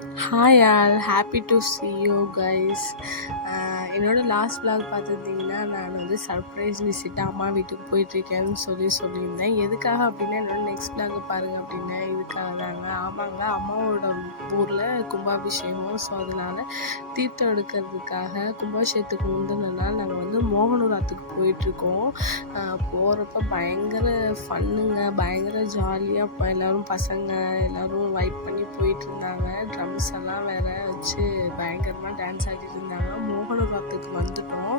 Hi all, happy to see you guys. என்னோடய last vlog பார்த்துருந்தீங்கன்னா நான் வந்து சர்ப்ரைஸ் விசிட்டு அம்மா வீட்டுக்கு போயிட்டுருக்கேன்னு சொல்லியிருந்தேன். எதுக்காக அப்படின்னா என்னோடய நெக்ஸ்ட் vlog பாருங்கள் அப்படின்னா இதுக்காக தாங்க. ஆமாங்க, அம்மாவோட ஊரில் கும்பாபிஷேகம். ஸோ அதனால் தீர்த்தம் எடுக்கிறதுக்காக கும்பாபிஷேகத்துக்கு முந்தின நாள் நாங்கள் வந்து மோகனூராத்துக்கு போயிட்டுருக்கோம். போகிறப்ப பயங்கர ஃபன்னுங்க, பயங்கர ஜாலியாக இப்போ எல்லோரும் பசங்க எல்லோரும் வைப் பண்ணி போயிட்டுருந்தாங்க. ட்ரம்ஸ் எல்லாம் வேறு வச்சு பயங்கரமாக டான்ஸ் ஆடிட்டு இருந்தாங்க. மோகனூராத்துக்கு வந்துட்டோம்.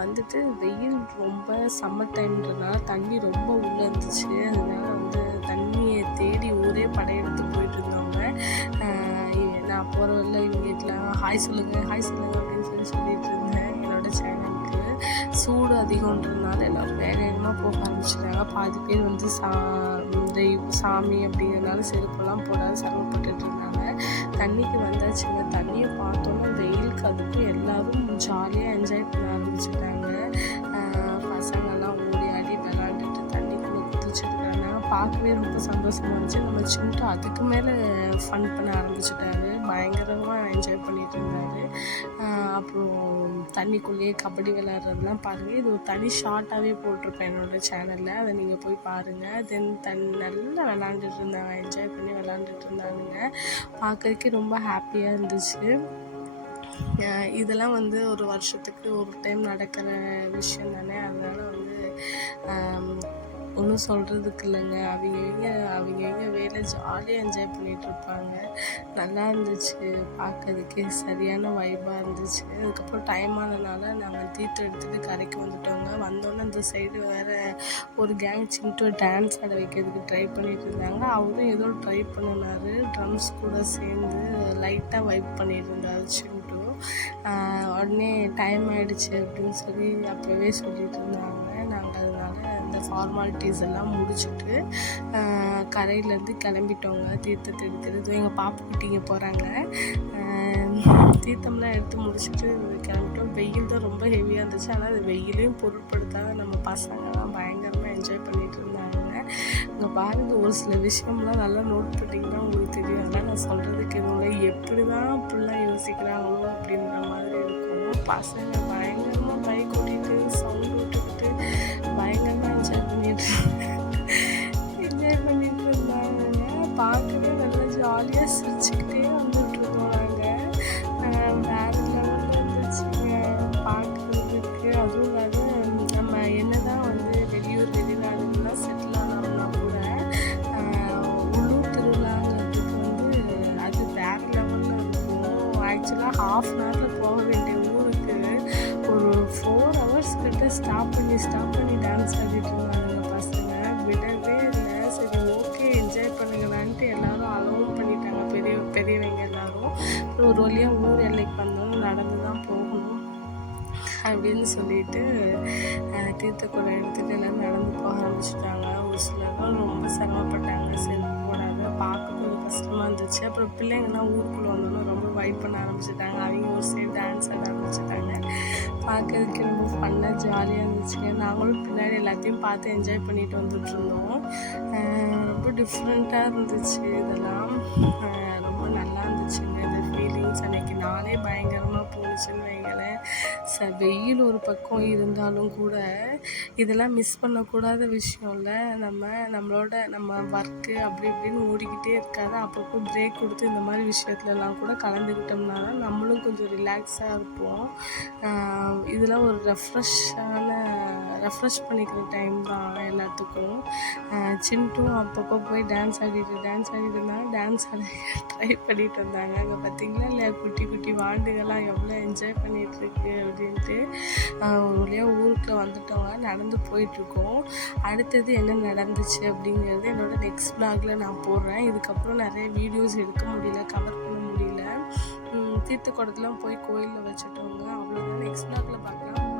வந்துட்டு வெயில் ரொம்ப சம்மர் டைம்ன்றதுனால தண்ணி ரொம்ப உள்ளே இருந்துச்சு. அதனால வந்து தண்ணியை தேடி ஊரே படையெடுத்து போயிட்டு இருந்தவங்க. நான் போகிற வரல இவங்க வீட்டில் ஹாய் சொல்லுங்கள் அப்படின்னு சொல்லிட்டு இருந்தேன். என்னோடய சேனலுக்கு சூடு அதிகன்றதுனால எல்லோரும் வேகமாக போக ஆரம்பிச்சிட்டாங்க. பாதி பேர் வந்து சாமி அப்படிங்கிறதுனால செருப்பெல்லாம் போடாது சிரமப்பட்டுட்டு இருந்தாங்க. தண்ணிக்கு வந்தாச்சுங்க. தண்ணியை பார்த்தோன்னா வெயிலுக்கு அதுக்கு எல்லோரும் ஜாலியாக என்ஜாய் பண்ண ஆரம்பிச்சுட்டாங்க. பசங்கள்லாம் ஓடி ஆடி விளாண்டுட்டு தண்ணிக்குள்ளே குதிச்சுருக்காங்க. பார்க்கவே ரொம்ப சந்தோஷமாக இருந்துச்சு. நம்ம சின்ட்டு அதுக்கு மேலே ஃபன் பண்ண ஆரம்பிச்சுட்டாரு. பயங்கரமாக என்ஜாய் பண்ணிகிட்டு இருந்தார். அப்புறம் தண்ணிக்குள்ளேயே கபடி விளையாடுறதுலாம் பாருங்கள். இது ஒரு தனி ஷார்ட்டாகவே போட்டிருப்பேன் என்னோடய சேனலில், அதை நீங்கள் போய் பாருங்கள். நல்லா விளாண்டுட்டு இருந்தாங்க, என்ஜாய் பண்ணி விளாண்டுட்டு இருந்தானுங்க. பார்க்கறதுக்கே ரொம்ப ஹாப்பியாக இருந்துச்சு. இதெல்லாம் வந்து ஒரு வருஷத்துக்கு ஒரு டைம் நடக்கிற விஷயம் தானே. அதனால் வந்து ஒன்றும் சொல்கிறதுக்கு இல்லைங்க. அவங்க வேலை ஜாலியாக என்ஜாய் பண்ணிகிட்ருப்பாங்க. நல்லா இருந்துச்சு பார்க்கறதுக்கே, சரியான வைப்பாக இருந்துச்சு. அதுக்கப்புறம் டைம் ஆனதுனால நாங்கள் தீர்த்தம் எடுத்துகிட்டு கரைக்கு வந்துட்டோங்க. வந்தோன்னே இந்த சைடு வேறு ஒரு கேங் சின்ட்டு டான்ஸ் ஆட வைக்கிறதுக்கு ட்ரை பண்ணிகிட்டு இருந்தாங்க. அவரும் ஏதோ ட்ரை பண்ணினார். ட்ரம்ஸ் கூட சேர்ந்து லைட்டாக வைப் பண்ணிட்டு இருந்தார் சின்ட்டு. உடனே டைம் ஆகிடுச்சு அப்படின்னு சொல்லி அப்போவே சொல்லிட்டு இருந்தாங்க. நாங்கள் அதனால் இந்த ஃபார்மாலிட்டிஸ் எல்லாம் முடிச்சுட்டு கரையிலேருந்து கிளம்பிட்டோங்க தீர்த்தத்தை எடுக்கிறது. எங்கள் பாப்புக்கிட்டிங்க போகிறாங்க. தீர்த்தம்லாம் எடுத்து முடிச்சுட்டு கிளம்பிட்டோம். வெயில் தான் ரொம்ப ஹெவியாக இருந்துச்சு. ஆனால் அது வெயிலையும் பொருட்படுத்தாத நம்ம பசங்கள்லாம் பயங்கரமாக என்ஜாய் பண்ணிகிட்டு இருந்தாங்க. இங்கே பாருங்கள், ஒரு சில விஷயம்லாம் நல்லா நோட் பண்ணிங்கன்னா உங்களுக்கு தெரியும். அதெல்லாம் நான் சொல்கிறதுக்கு எதுவும் எப்படி தான் அப்படிலாம் யோசிக்கிறாங்களோ அப்படின்ற மாதிரி இருக்கும். பசங்க பயங்கரமாக பைக் ஓட்டிகிட்டு சவுண்ட் விட்டுக்கிட்டு பயங்கரமாக என்ஜாய் பண்ணிட்டு இருந்தாங்க. பார்க்கவே நல்லா ஜாலியாக சிரிச்சுக்கிட்டே வந்துட்டுருந்தோம். நாங்கள் வேறு லெவலில் இருந்துச்சுங்க பார்க்குறதுக்கு. அதுவும் இல்லாத நம்ம என்ன தான் வந்து வெளிநாடுலாம் செட்டில் ஆனோம்னா கூட உள்ளூர் திருவிழாங்கிறதுக்கு வந்து அது வேறு லெவலில் இருக்கும். ஆக்சுவலாக ½ அன் ஹவரில் போக வேண்டிய ஊருக்கு ஒரு 4 hours கிட்ட ஸ்டாப் பண்ணி டான்ஸ் ஆடிட்டு இருந்தாங்க பசங்க. விடவே இல்லை. சரி ஓகே என்ஜாய் பண்ணுங்களான்ட்டு எல்லோரும் அலோவும் பண்ணிட்டாங்க, பெரியவங்க எல்லோரும். ஒரு வழியாக ஊர் எல்லைக்கு வந்தோம், நடந்து தான் போகணும் அப்படின்னு சொல்லிட்டு தீர்த்தக்குடம் எடுத்துகிட்டு எல்லோரும் நடந்து போக ஆரம்பிச்சிட்டாங்க. ஒரு சிலரும் ரொம்ப சிரமப்பட்டாங்க, செருப்பு போடாத. பார்க்க கொஞ்சம் கஷ்டமாக இருந்துச்சு. அப்புறம் பிள்ளைங்கள்லாம் ஊருக்குள்ளே வந்தோன்னா ரொம்ப வைப் பண்ண ஆரம்பிச்சிட்டாங்க. அவங்க ஒரு சைடு டான்ஸ் ஆட ஆரம்பிச்சிட்டாங்க. பார்க்கறதுக்கு ரொம்ப ஃபன்னாக ஜாலியாக இருந்துச்சுங்க. நாங்களும் பின்னாடி எல்லாத்தையும் பார்த்து என்ஜாய் பண்ணிட்டு வந்துட்டுருந்தோம். ரொம்ப டிஃப்ரெண்ட்டாக இருந்துச்சு. இதெல்லாம் ரொம்ப நல்லா இருந்துச்சுங்க. இந்த ஃபீலிங்ஸ் அன்றைக்கி நானே பயங்கரமாக போணுச்சுன்னு வைங்களேன். வெயில் ஒரு பக்கம் இருந்தாலும் கூட இதெல்லாம் மிஸ் பண்ணக்கூடாத விஷயம் இல்லை. நம்ம ஒர்க்கு அப்படி இப்படின்னு ஓடிக்கிட்டே இருக்காது. அப்பப்போ பிரேக் கொடுத்து இந்த மாதிரி விஷயத்துலலாம் கூட கலந்துக்கிட்டோம்னா தான் நம்மளும் கொஞ்சம் ரிலாக்ஸாக இருப்போம். இதெல்லாம் ஒரு ரெஃப்ரெஷ் பண்ணிக்கிற டைம் தான் எல்லாத்துக்கும். சின்ட்டும் அப்பப்போ போய் டான்ஸ் ஆடிட்டு இருந்தாங்க. டான்ஸ் ஆட ட்ரை பண்ணிட்டு இருந்தாங்க. அங்கே பார்த்திங்களா இல்லையா, குட்டி குட்டி வாண்டுகள்லாம் எவ்வளோ என்ஜாய் பண்ணிகிட்ருக்கு அப்படின்ட்டு. ஒரு வழியாக ஊருக்குள்ள வந்துட்டோங்க. நடந்து போயிட்டுருக்கோம். அடுத்தது என்ன நடந்துச்சு அப்படிங்கிறது என்னோடய நெக்ஸ்ட் vlogல நான் போடுறேன். இதுக்கப்புறம் நிறைய வீடியோஸ் எடுக்க முடியல, கவர் பண்ண முடியல. தீர்த்த குடத்துலாம் போய் கோயிலில் வச்சுட்டோங்க. அவ்வளோதான். நெக்ஸ்ட் vlogல பார்க்கலாம்.